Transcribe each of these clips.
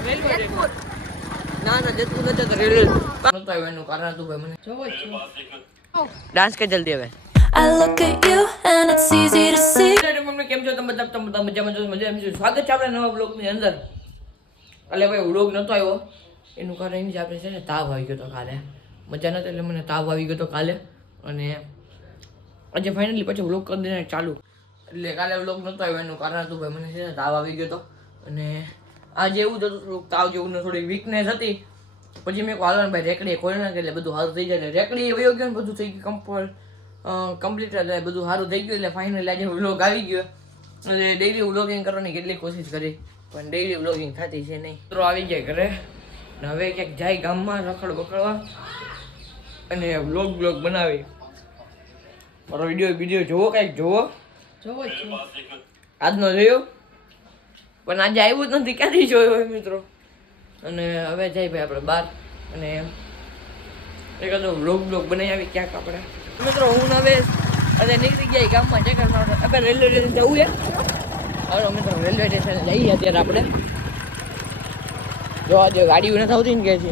ના ના જેટલું નથી તો રેલવે નતો આવ્યો એનું કારણ હતું ભાઈ મને જોવો જ છે ડાન્સ કે જલ્દી હવે I look at you and it's easy to see. Mummy કેમ છો તમે બધા મજામાં છો સ્વાગત છે આપણા નવા બ્લોગની અંદર. કાલે ભાઈ વ્લોગ નતો આવ્યો એનું કારણ એ જ આપણે છે ને તાવ આવી ગયો હતો કાલે મજા નહોતી એટલે મને તાવ આવી ગયો હતો કાલે અને આજે ફાઇનલી પછી વ્લોગ કરી દઈને ચાલુ એટલે કાલે વ્લોગ નતો આવ્યો એનું કારણ હતું ભાઈ મને છે ને તાવ આવી ગયો હતો અને આજે એવું જ હતું થોડુંક તાવ જેવું ને થોડી વીકનેસ હતી પછી મેં હાલવાનું ભાઈ રેકડી ખોલી નાખી એટલે બધું સારું થઈ જાય રેકડી વયો ગયો ને બધું થઈ ગયું કમ્પ્લીટ એટલે બધું સારું થઈ ગયું એટલે ફાઇનલી આજે વ્લોગ આવી ગયો અને ડેઈલી વ્લોગિંગ કરવાની કેટલી કોશિશ કરી પણ ડેઈલી વ્લોગિંગ થતી છે નહીં મિત્રો આવી જાય ઘરે ને હવે ક્યાંક જાય ગામમાં રખડ બકડવા અને વ્લોગ બનાવી મારો વિડીયો જોવો કાંઈક જોવો જ છે આજનો જોયો પણ આજે આવ્યું જ નથી ક્યાંથી જોયો હોય મિત્રો અને હવે જાય ભાઈ આપણે બહાર અને એકાદો વ્લોગ બનાવી આવી ક્યાંક આપણે મિત્રો હું હવે અને નીકળી ગયા ગામમાં ચેકર માટે આપણે રેલવે સ્ટેશન જવું છે હવે મિત્રો રેલવે સ્ટેશન જઈએ અત્યારે આપણે જો આજે ગાડીઓ નથી આવતી ને કે છે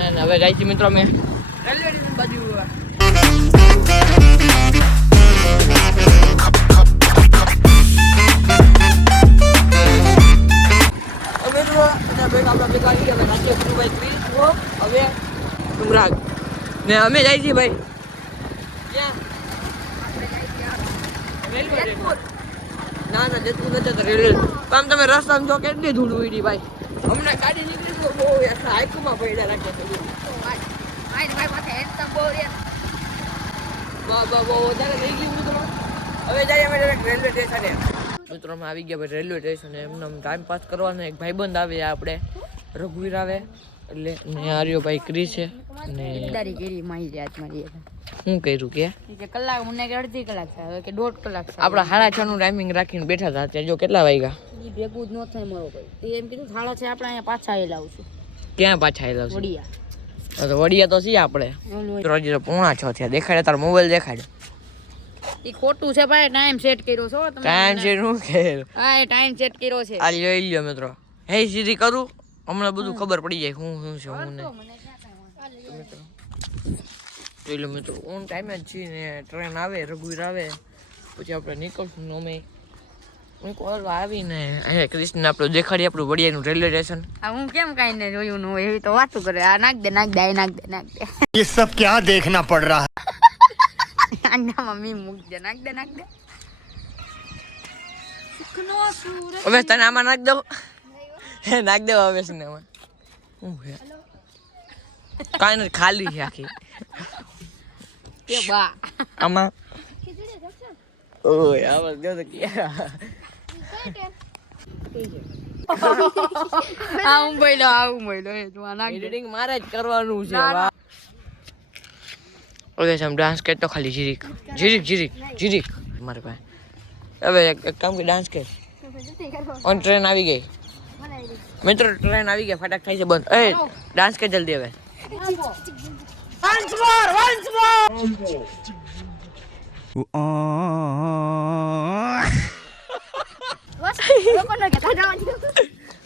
અને હવે જાય છે મિત્રો અમે રેલવે સ્ટેશન બાજુ હવે ડુંગરાગ ને અમે જાય છીએ ભાઈ ના ના જેટલું નથી તો રેલવે આમ તમે રસ્તામાં જો કેટલી ધૂળ ઉડી ભાઈ હમણાં ગાડી નીકળી તો બહુ હાઈકમાં પડ્યા રાખે છે બહુ વધારે થઈ ગયું મિત્રો હવે જઈએ અમે રેલવે સ્ટેશને મિત્રો અમે આવી ગયા ભાઈ રેલવે સ્ટેશને એમને ટાઈમ પાસ કરવાનો એક ભાઈબંધ આવે આપણે રઘુવીર આવે એટલે ને આર્યો ભાઈ ક્રિસ છે ને દારી ગેરી માઈ જાત મારી શું કર્યું કે કલાક મને કે અડધી કલાક થાય કે 1.5 કલાક થાય આપણા 6:30 નું ટાઈમિંગ રાખીને બેઠા હતા ત્યાં જો કેટલા વાગ્યા ઈ ભેગું જ ન થાય મારો ભાઈ તે એમ કીધું 6:30 આપણે અહીંયા પાછા આવેલા આવશું ક્યાં પાછા આવેલા છે વડિયા તો વડિયા તો છીએ આપણે રોજ 5:45 થયા દેખાડે તારો મોબાઈલ દેખાડે ઈ ખોટું છે ભાઈ ટાઈમ સેટ કર્યો છો તમે ટાઈમ છે શું કે હા એ ટાઈમ સેટ કર્યો છે આ લઈ લ્યો મિત્રો હે સીધી કરું હમણાં બધું ખબર પડી જાય શું છે હું ને મિત્રો જોઈ લો મિત્રો ઓન ટાઈમે જ છીએ ને ટ્રેન આવે રઘુવીર આવે પછી આપણે નીકળશું ને અમે કોલ આવીને અહીંયા કૃષ્ણ આપણું દેખાડીએ આપણું વડિયાનું રેલવે સ્ટેશન આ હું કેમ કાઈ ને જોયું ન હોય એવી તો વાતો કરે આ નાખ દે નાખ દે નાખ દે નાખ દે ये सब क्या देखना पड़ रहा है આના મમ્મી મૂક દે નાખ દે નાખ દે સુખનો સૂરજ હવે તને આમાં નાખ દઉં હે નાખ દે હવે સિનેમા હું હે કાઈ નથી ખાલી છે આખી કે બા આમાં ઓય આવા જો તો કે આવું બોલો એ તું આ નાખ દે એડિટિંગ મારે જ કરવાનું છે વાહ ઓકે સમ ડાન્સ કે તો ખાલી જીરીક મારે પાસે હવે એક કામ કે ડાન્સ કે ઓન ટ્રેન આવી ગઈ મિત્રો ટ્રેન આવી ગઈ ફટાક થાય છે બંધ એ ડાન્સ કે જલ્દી હવે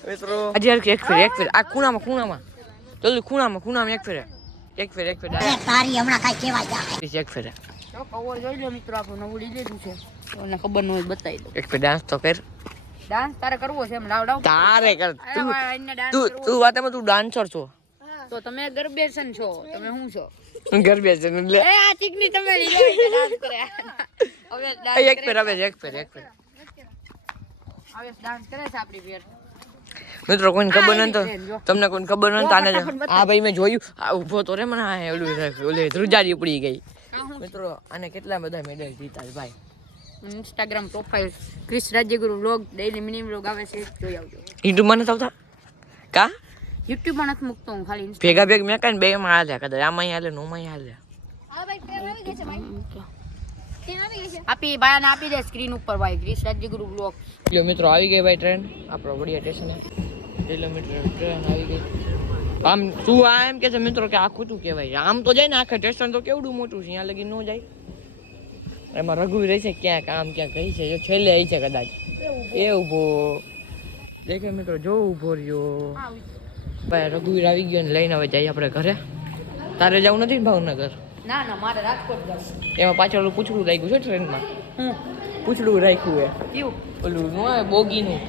મિત્રો આજે એક ફેર આ ખૂણામાં જલ્દી ખૂણામાં એક ફેર તારી હમણાં કાઈ કહેવાય જા એક ફેર તો કવર જોઈ લો મિત્રો આપણું નવું લીધું છે મને ખબર ન હોય બતાવી દો એક ફેર ડાન્સ તો કર ડાન્સ તારે કરવો છે એમ લાવ તારે કર તું વાતમાં તું ડાન્સર છો તો તમે ગરબેસન છો તમે શું છો ગરબે છે એટલે એ આ ચીકની તમે લીધી છે ડાન્સ કરે હવે ડાન્સ એક ફેર હવે એક ફેર હવે ડાન્સ કરે છે આપણી બેર મિત્રો કોઈને ખબર નથી તમને કોઈને ખબર નથી આને આ ભાઈ મેં જોયું આ ઊભો તો રે મને આ ઓલું ઓલે ધ્રુજારી પડી ગઈ મિત્રો આને કેટલા બધા મેડલ જીતા ભાઈ Instagram profile Krish Rajyaguru vlog daily mini vlog આવે છે જોઈ આવજો યુટ્યુબ માં નથી આવતા કા યુટ્યુબ માં નથી મૂકતો હું ખાલી ભેગા મેં કાંઈ બે માં હાલે કદાચ આમાં હાલે નો માં હાલે આપી બાયાને આપી દે સ્ક્રીન ઉપર ભાઈ ક્રિશ રાજ્યગુરુ વ્લોગ મિત્રો આવી ગઈ ભાઈ ટ્રેન આપણો વડિયા સ્ટેશને કિલોમીટર ટ્રેન આવી ગઈ આમ તું આ એમ કે છે મિત્રો કે આ ખોટું કહેવાય આમ તો જાય ને આખે સ્ટેશન તો કેવડું મોટું છે અહીંયા લગી ન જાય એમાં રઘુવીર રહે છે ક્યાંક આમ ક્યાંક રહી છે જો છેલ્લે આવી છે કદાચ એ ઊભો દેખે મિત્રો જો ઊભો રહ્યો ભાઈ રઘુવીર આવી ગયો ને લઈને હવે જઈએ આપણે ઘરે. તારે જવું નથી ને ભાવનગર? ના ના મારે રાજકોટ જવું. એમાં પાછળ ઓલું પૂછડું રાખ્યું છે ટ્રેનમાં. પૂછડું રાખ્યું હે કેવું? ઓલું નું આવે બોગીનું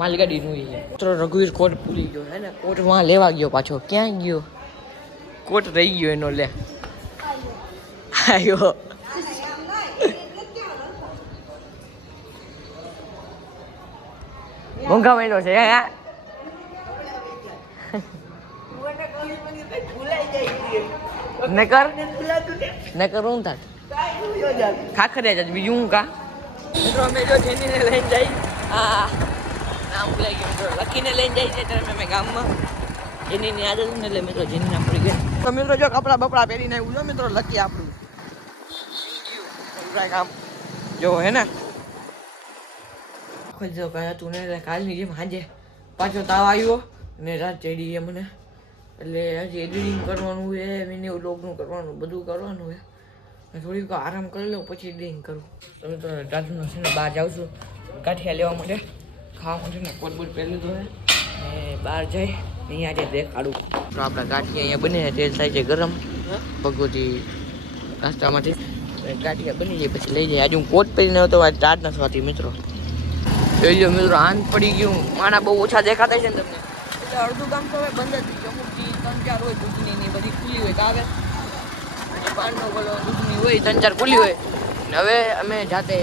માલગાડીનું એ મિત્રો રઘુવીર કોટ ભૂલી ગયો હે ને કોટ વાં લેવા ગયો પાછો. ક્યાં ગયો? કોટ રહી ગયો એનો. લે આયો મોંઘા મહિનો છે હે નકર હું થાત ખાખરે જ બીજું હું કા મિત્રો અમે જો જેનીને લઈને જઈ નામ ભૂલાઈ ગયું મિત્રો લખીને લઈને જાય છે ત્યારે અમે ગામમાં જેની આદત ને એટલે મિત્રો જેની નામ પડી ગઈ. તો મિત્રો જો કપડા બપડા પહેરીને આવ્યું જો મિત્રો લકી આપણું કામ જો હે ને આખો જો કયા તું ને કાલની જેમ સાંજે પાછો તાવ આવ્યો ને રાત ચડી એ મને એટલે હજી એડિટિંગ કરવાનું છે મિની વ્લોગનું કરવાનું બધું કરવાનું છે. થોડીક આરામ કરી લઉં પછી એડિટિંગ કરું. તમે તો દાદુનો છે ને બહાર જાઉં છું ગાંઠિયા લેવા માટે ખાવા માટે ને કોટ બોટ પહેરી લીધું છે ને બહાર જઈ અહીંયા આજે દેખાડું. તો આપણા ગાંઠિયા અહીંયા બને તેલ થાય છે ગરમ ભગવતી નાસ્તામાંથી ગાંઠિયા બની જાય પછી લઈ જાય. આજે હું કોટ પહેરીને હતો આજે ચાર્જ નથી હોતી મિત્રો. જોઈ લો મિત્રો આન પડી ગયું માણા બહુ ઓછા દેખાતા છે ને તમને એટલે અડધું કામ તો હવે બંધ જ છે. અમુક 3-4 હોય દૂધની બધી ખુલ્લી હોય કાવે પાનનો બોલો દૂધની હોય 3-4 ખુલ્લી હોય ને હવે અમે જાતે